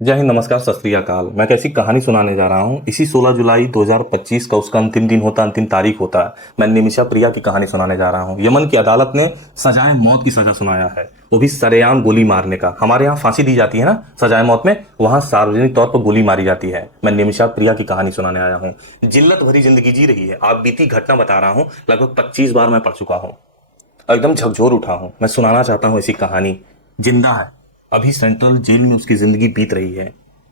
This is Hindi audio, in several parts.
जय हिंद, नमस्कार, सत श्री अकाल। मैं कैसी कहानी सुनाने जा रहा हूँ। इसी 16 जुलाई 2025 का उसका अंतिम दिन होता, अंतिम तारीख होता है। मैं निमिषा प्रिया की कहानी सुनाने जा रहा हूँ। यमन की अदालत ने सजाए मौत की सजा सुनाया है, वो भी सरेआम गोली मारने का। हमारे यहाँ फांसी दी जाती है ना सजाए मौत में, वहां सार्वजनिक तौर पर गोली मारी जाती है। मैं निमिषा प्रिया की कहानी सुनाने आया हूँ। जिल्लत भरी जिंदगी जी रही है, आप बीती घटना बता रहा हूँ। लगभग 25 बार मैं पढ़ चुका हूँ, एकदम झकझोर उठा हूँ। मैं सुनाना चाहता हूँ ऐसी कहानी। जिंदा है, अभी सेंट्रल जेल में उसकी जिंदगी बीत रही है।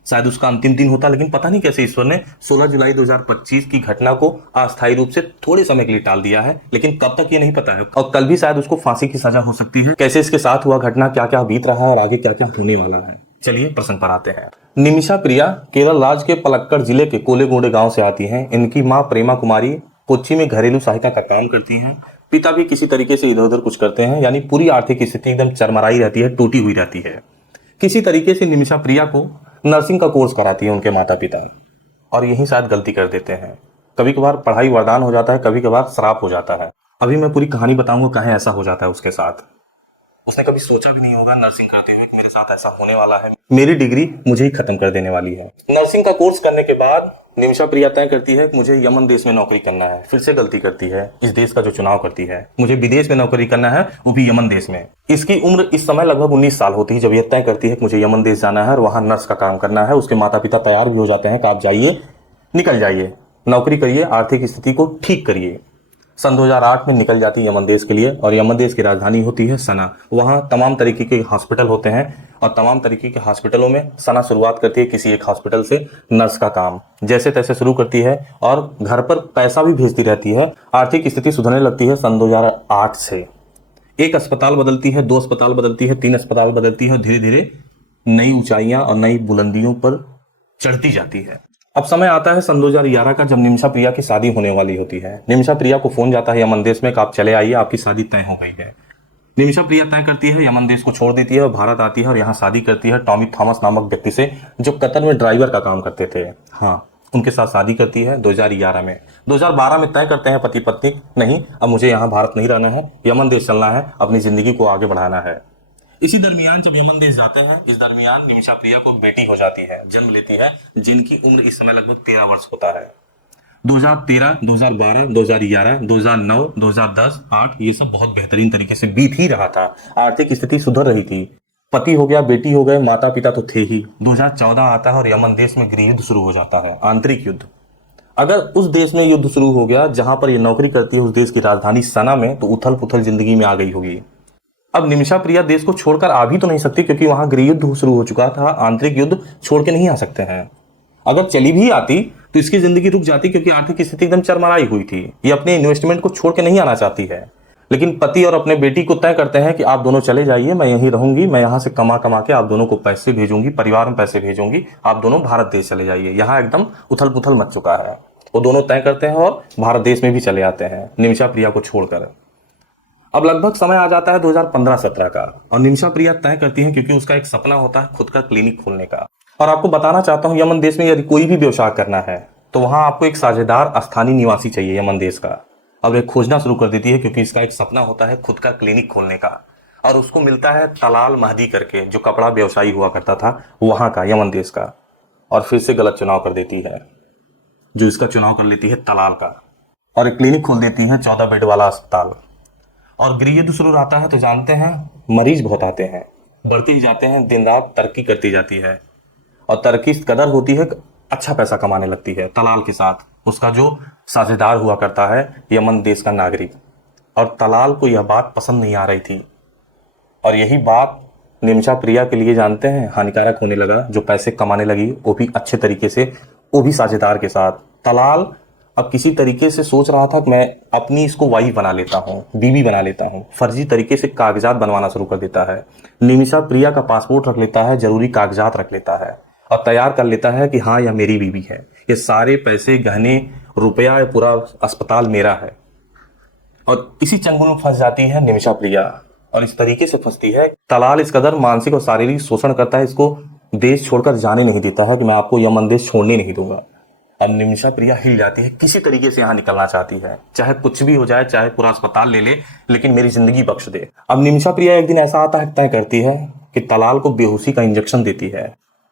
शायद उसका अंतिम दिन होता, लेकिन पता नहीं कैसे ईश्वर ने 16 जुलाई 2025 की घटना को अस्थायी रूप से थोड़े समय के लिए टाल दिया है। लेकिन कब तक ये नहीं पता है, और कल भी शायद उसको फांसी की सजा हो सकती है। कैसे इसके साथ हुआ घटना, क्या क्या बीत रहा है और आगे क्या क्या होने वाला है, चलिए प्रसंग पर आते हैं। निमिषा प्रिया केरल राज्य के पलक्कड़ जिले के कोलेगोंडे गांव से आती हैं। इनकी मां प्रेमा कुमारी कोच्चि में घरेलू सहायिका का काम करती हैं। पिता भी किसी तरीके से इधर उधर कुछ करते हैं, यानी पूरी आर्थिक स्थिति एकदम चरमराई रहती है, टूटी हुई रहती है। किसी तरीके से निमिषा प्रिया को नर्सिंग का कोर्स कराती है उनके माता पिता, और यही शायद गलती कर देते हैं। कभी कभार पढ़ाई वरदान हो जाता है, कभी कभार श्राप हो जाता है। अभी मैं पूरी कहानी बताऊंगा कहीं ऐसा हो जाता है उसके साथ। उसने कभी सोचा भी नहीं होगा नर्सिंग करते हुए कि मेरे साथ ऐसा होने वाला है, मेरी डिग्री मुझे ही खत्म कर देने वाली है। नर्सिंग का कोर्स करने के बाद निमिषा प्रिया तय करती है कि मुझे यमन देश में नौकरी करना है। फिर से गलती करती है, इस देश का जो चुनाव करती है। मुझे विदेश में नौकरी करना है, वो भी यमन देश में। इसकी उम्र इस समय लगभग 19 साल होती है जब यह तय करती है कि मुझे यमन देश जाना है और वहां नर्स का काम करना है। उसके माता पिता तैयार भी हो जाते हैं कि आप जाइए, निकल जाइए, नौकरी करिए, आर्थिक स्थिति को ठीक करिए। सन 2008 में निकल जाती है यमन देश के लिए, और यमन देश की राजधानी होती है सना। वहाँ तमाम तरीके के हॉस्पिटल होते हैं, और तमाम तरीके के हॉस्पिटलों में सना शुरुआत करती है किसी एक हॉस्पिटल से नर्स का काम जैसे तैसे शुरू करती है, और घर पर पैसा भी भेजती रहती है। आर्थिक स्थिति सुधरने लगती है सन 2008 से। एक अस्पताल बदलती है, 2 अस्पताल बदलती है, 3 अस्पताल बदलती है, और धीरे धीरे नई ऊंचाइयां और नई बुलंदियों पर चढ़ती जाती है। अब समय आता है सन 2011 का, जब निमिषा प्रिया की शादी होने वाली होती है। निमिषा प्रिया को फोन जाता है यमन देश में कि आप चले आइए, आपकी शादी तय हो गई है। निमिषा प्रिया तय करती है, यमन देश को छोड़ देती है और भारत आती है, और यहाँ शादी करती है टॉमी थॉमस नामक व्यक्ति से, जो कतर में ड्राइवर का काम करते थे। हाँ, उनके साथ शादी करती है 2011 में। 2012 में तय करते हैं पति पत्नी, नहीं अब मुझे यहाँ भारत नहीं रहना है, यमन देश चलना है, अपनी जिंदगी को आगे बढ़ाना है। इसी दरमियान जब यमन देश जाते हैं, इस दरमियान निमिषा प्रिया को बेटी हो जाती है, जन्म लेती है, जिनकी उम्र इस समय लगभग 13 वर्ष होता है। 2013, 2012, 2011, 2009, 2010, 8 ये सब बहुत बेहतरीन तरीके से बीत ही रहा था। आर्थिक स्थिति सुधर रही थी, पति हो गया, बेटी हो गए, माता पिता तो थे ही। 2014 आता है और यमन देश में गृह युद्ध शुरू हो जाता है, आंतरिक युद्ध। अगर उस देश में युद्ध शुरू हो गया जहां पर ये नौकरी करती है, उस देश की राजधानी सना में, तो उथल पुथल जिंदगी में आ गई होगी। अब निमिषा प्रिया देश को छोड़कर आ भी तो नहीं सकती, क्योंकि वहां गृह युद्ध शुरू हो चुका था। आंतरिक युद्ध छोड़ के नहीं आ सकते हैं। अगर चली भी आती तो इसकी जिंदगी रुक जाती, क्योंकि आर्थिक स्थिति एकदम चरमराई हुई थी। ये अपने इन्वेस्टमेंट को छोड़ के नहीं आना चाहती है। लेकिन पति और अपने बेटी को तय करते हैं कि आप दोनों चले जाइए, मैं यहीं रहूंगी, मैं यहाँ से कमा कमा के आप दोनों को पैसे भेजूंगी, परिवार में पैसे भेजूंगी, आप दोनों भारत देश चले जाइए। यहाँ एकदम उथल पुथल मच चुका है। वो दोनों तय करते हैं और भारत देश में भी चले आते हैं निमिषा प्रिया को छोड़कर। अब लगभग समय आ जाता है 2015-17 का, और निमिषा प्रिया तय करती है, क्योंकि उसका एक सपना होता है खुद का क्लिनिक खोलने का। और आपको बताना चाहता हूं, यमन देश में यदि कोई भी व्यवसाय करना है तो वहां आपको एक साझेदार स्थानीय निवासी चाहिए यमन देश का। अब एक खोजना शुरू कर देती है, क्योंकि इसका एक सपना होता है खुद का क्लिनिक खोलने का, और उसको मिलता है तलाल महदी करके, जो कपड़ा व्यवसायी हुआ करता था वहां का, यमन देश का। और फिर से गलत चुनाव कर देती है, जो इसका चुनाव कर लेती है तलाल का, और एक क्लिनिक खोल देती है 14 बेड वाला अस्पताल। और गृह युद्ध शुरू रहता है तो जानते हैं मरीज बहुत आते हैं, बढ़ते ही जाते हैं, दिन रात तरक्की करती जाती है, और तरक्की इस कदर होती है कि अच्छा पैसा कमाने लगती है तलाल के साथ उसका जो साझेदार हुआ करता है यमन देश का नागरिक। और तलाल को यह बात पसंद नहीं आ रही थी, और यही बात निमिषा प्रिया के लिए जानते हैं हानिकारक होने लगा। जो पैसे कमाने लगी वो भी अच्छे तरीके से, वो भी साझेदार के साथ। तलाल अब किसी तरीके से सोच रहा था कि मैं अपनी इसको वाइफ बना लेता हूँ, बीवी बना लेता हूँ। फर्जी तरीके से कागजात बनवाना शुरू कर देता है। निमिषा प्रिया का पासपोर्ट रख लेता है, जरूरी कागजात रख लेता है, और तैयार कर लेता है कि हाँ यह मेरी बीवी है, ये सारे पैसे, गहने, रुपया, ये पूरा अस्पताल मेरा है। और इसी चंगुल में फंस जाती है निमिषा प्रिया, और इस तरीके से फंसती है। तलाल इस कदर मानसिक और शारीरिक शोषण करता है, इसको देश छोड़कर जाने नहीं देता है कि मैं आपको यमन देश छोड़ने नहीं दूंगा। अब निमिषा प्रिया हिल जाती है, किसी तरीके से यहाँ निकलना चाहती है, चाहे कुछ भी हो जाए, चाहे पूरा अस्पताल ले ले, लेकिन मेरी जिंदगी बख्श दे। अब निमिषा प्रिया एक दिन ऐसा आता है, तय करती है कि तलाल को बेहोशी का इंजेक्शन देती है,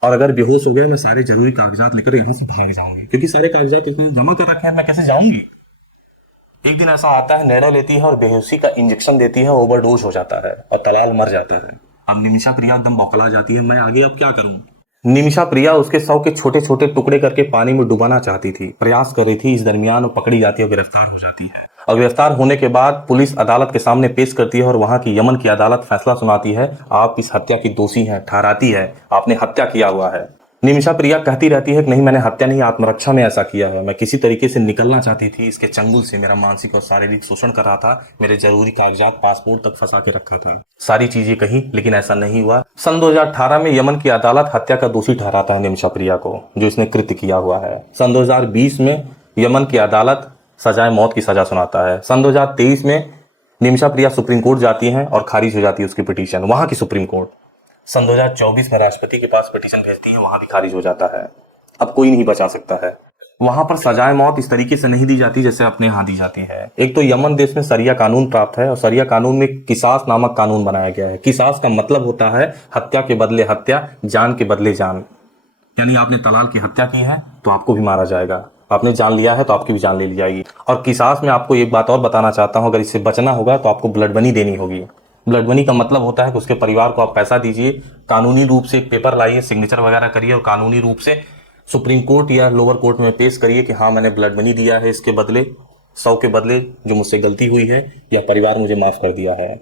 और अगर बेहोश हो गया मैं सारे जरूरी कागजात लेकर यहाँ से भाग जाऊंगी, क्योंकि सारे कागजात इसने जमा कर रखे हैं, मैं कैसे जाऊंगी। एक दिन ऐसा आता है, निर्णय लेती है और बेहोशी का इंजेक्शन देती है, ओवरडोज हो जाता है और तलाल मर जाता है। अब निमिषा प्रिया एकदम बौखला जाती है, मैं आगे अब क्या करूं। निमिषा प्रिया उसके शव के छोटे छोटे टुकड़े करके पानी में डुबाना चाहती थी, प्रयास कर रही थी। इस दरमियान वो पकड़ी जाती है और गिरफ्तार हो जाती है। और गिरफ्तार होने के बाद पुलिस अदालत के सामने पेश करती है और वहां की यमन की अदालत फैसला सुनाती है, आप इस हत्या की दोषी हैं, ठहराती है आपने हत्या किया हुआ है। निमिषा प्रिया कहती रहती है कि नहीं मैंने हत्या नहीं, आत्मरक्षा में ऐसा किया है, मैं किसी तरीके से निकलना चाहती थी, इसके चंगुल से मेरा मानसिक और शारीरिक शोषण कर रहा था, मेरे जरूरी कागजात पासपोर्ट तक फंसा के रखा था, सारी चीजें कही, लेकिन ऐसा नहीं हुआ। सन 2018 में यमन की अदालत हत्या का दोषी ठहराता है निमिषा प्रिया को, जो इसने कृत्य किया हुआ है। सन 2020 में यमन की अदालत सजाए मौत की सजा सुनाता है। सन 2023 में निमिषा प्रिया सुप्रीम कोर्ट जाती है और खारिज हो जाती है उसकी पिटीशन, वहां की सुप्रीम कोर्ट। सन 2024 में राष्ट्रपति के पास पिटीशन भेजती है, वहां भी खारिज हो जाता है। अब कोई नहीं बचा सकता है। वहां पर सजाए मौत इस तरीके से नहीं दी जाती जैसे अपने यहाँ दी जाती है। एक तो यमन देश में शरिया कानून प्राप्त है और शरिया कानून में किसास नामक कानून बनाया गया है। किसास का मतलब होता है हत्या के बदले हत्या, जान के बदले जान। यानी आपने तलाल की हत्या की है तो आपको भी मारा जाएगा, आपने जान लिया है तो आपकी भी जान ले ली जाएगी। और किसास में आपको एक बात और बताना चाहता हूं, अगर इससे बचना होगा तो आपको ब्लड मनी देनी होगी। ब्लड मनी का मतलब होता है कि उसके परिवार को आप पैसा दीजिए, कानूनी रूप से पेपर लाइए, सिग्नेचर वगैरह करिए और कानूनी रूप से सुप्रीम कोर्ट या लोअर कोर्ट में पेश करिए कि हाँ मैंने ब्लड मनी दिया है, इसके बदले 100 के बदले जो मुझसे गलती हुई है या परिवार मुझे माफ कर दिया है,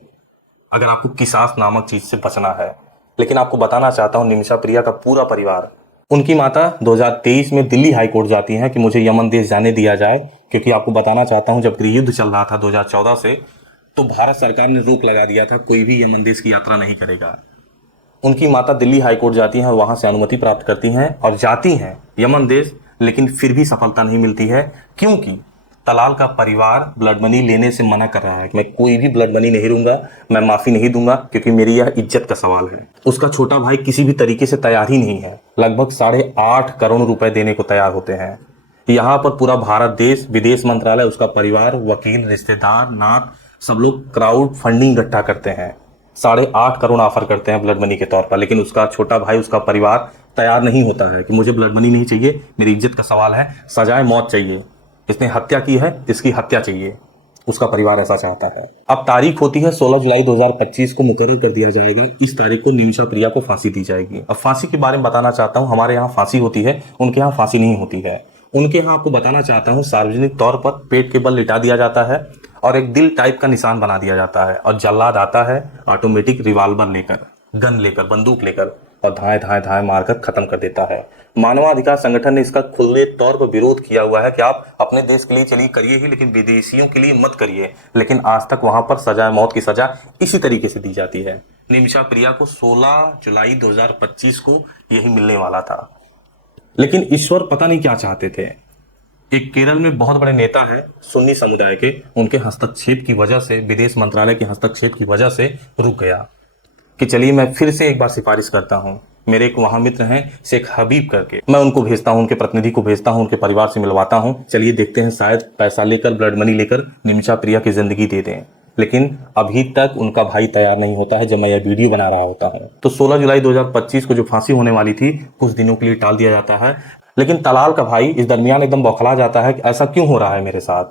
अगर आपको किसास नामक चीज से बचना है। लेकिन आपको बताना चाहता हूँ निमिषा प्रिया का पूरा परिवार, उनकी माता 2023 में दिल्ली हाई कोर्ट जाती हैं कि मुझे यमन देश जाने दिया जाए, क्योंकि आपको बताना चाहता हूं जब गृह युद्ध चल रहा था 2014 से, तो भारत सरकार ने रोक लगा दिया था, कोई भी यमन देश की यात्रा नहीं करेगा। उनकी माता दिल्ली हाई कोर्ट जाती हैं और वहां से अनुमति प्राप्त करती हैं और जाती हैं यमन देश, लेकिन फिर भी सफलता नहीं मिलती है, क्योंकि तलाल का परिवार ब्लड मनी लेने से मना कर रहा है कि मैं कोई भी ब्लड मनी नहीं लूंगा, मैं माफी नहीं दूंगा, क्योंकि मेरी यह इज्जत का सवाल है। उसका छोटा भाई किसी भी तरीके से तैयार ही नहीं है, लगभग 8.5 करोड़ रुपए देने को तैयार होते हैं। यहाँ पर पूरा भारत देश, विदेश मंत्रालय, उसका परिवार, वकील, रिश्तेदार, नात, सब लोग क्राउड फंडिंग इकट्ठा करते हैं, 8.5 करोड़ ऑफर करते हैं ब्लड मनी के तौर पर, लेकिन उसका छोटा भाई, उसका परिवार तैयार नहीं होता है कि मुझे ब्लड मनी नहीं चाहिए, मेरी इज्जत का सवाल है, सजाए मौत चाहिए, इसने हत्या की है, इसकी हत्या चाहिए, उसका परिवार ऐसा चाहता है। अब तारीख होती है 16 जुलाई 2025 को मुकर्रर कर दिया जाएगा, इस तारीख को निमिषा प्रिया को फांसी दी जाएगी। अब फांसी के बारे में बताना चाहता हूं, हमारे यहाँ फांसी होती है, उनके यहाँ फांसी नहीं होती है। उनके यहाँ आपको बताना चाहता हूँ सार्वजनिक तौर पर पेट के बल लिटा दिया जाता है और एक दिल टाइप का निशान बना दिया जाता है और जल्लाद आता है ऑटोमेटिक रिवॉल्वर लेकर, गन लेकर, बंदूक लेकर, और धाए धाए धाए मारकर खत्म कर देता है। मानवाधिकार संगठन ने इसका खुले तौर पर विरोध किया हुआ है कि आप अपने देश के लिए चलिए करिए ही, लेकिन विदेशियों के लिए मत करिए। लेकिन आज तक वहां पर सजाए मौत की सजा इसी तरीके से दी जाती है। निमिषा प्रिया को 16 जुलाई 2025 को यही मिलने वाला था, लेकिन ईश्वर पता नहीं क्या चाहते थे। एक केरल में बहुत बड़े नेता है सुन्नी समुदाय के, उनके हस्तक्षेप की वजह से, विदेश मंत्रालय के हस्तक्षेप की वजह से रुक गया कि चलिए मैं फिर से एक बार सिफारिश करता हूं। मेरे एक वहां मित्र हैं शेख हबीब करके, मैं उनको भेजता हूं, उनके प्रतिनिधि को भेजता हूं, उनके परिवार से मिलवाता हूं, चलिए देखते हैं शायद पैसा लेकर, ब्लड मनी लेकर निमिषा प्रिया की जिंदगी दे दें। लेकिन अभी तक उनका भाई तैयार नहीं होता है जब मैं यह वीडियो बना रहा होता हूं। तो 16 जुलाई 2025 को जो फांसी होने वाली थी कुछ दिनों के लिए टाल दिया जाता है, लेकिन तलाल का भाई इस दरमियान एकदम बौखला जाता है कि ऐसा क्यों हो रहा है मेरे साथ,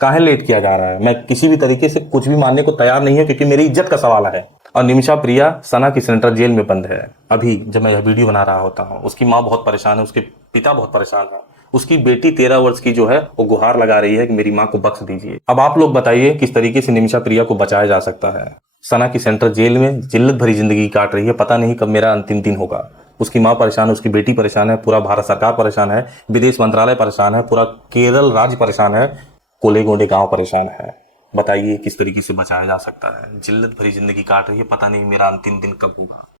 काहे लेट किया जा रहा है, मैं किसी भी तरीके से कुछ भी मानने को तैयार नहीं है क्योंकि मेरी इज्जत का सवाल है। और निमिषा प्रिया सना की सेंट्रल जेल में बंद है अभी जब मैं यह वीडियो बना रहा होता हूँ। उसकी माँ बहुत परेशान है, उसके पिता बहुत परेशान है, उसकी बेटी 13 वर्ष की जो है वो गुहार लगा रही है कि मेरी माँ को बख्श दीजिए। अब आप लोग बताइए किस तरीके से निमिषा प्रिया को बचाया जा सकता है। सना की सेंट्रल जेल में जिल्लत भरी जिंदगी काट रही है, पता नहीं कब मेरा अंतिम दिन होगा। उसकी माँ परेशान है, उसकी बेटी परेशान है, पूरा भारत सरकार परेशान है, विदेश मंत्रालय परेशान है, पूरा केरल राज्य परेशान है, कोलेगोंडे गांव परेशान है। बताइए किस तरीके से बचाया जा सकता है। जिल्लत भरी जिंदगी काट रही है, पता नहीं मेरा अंतिम दिन कब होगा।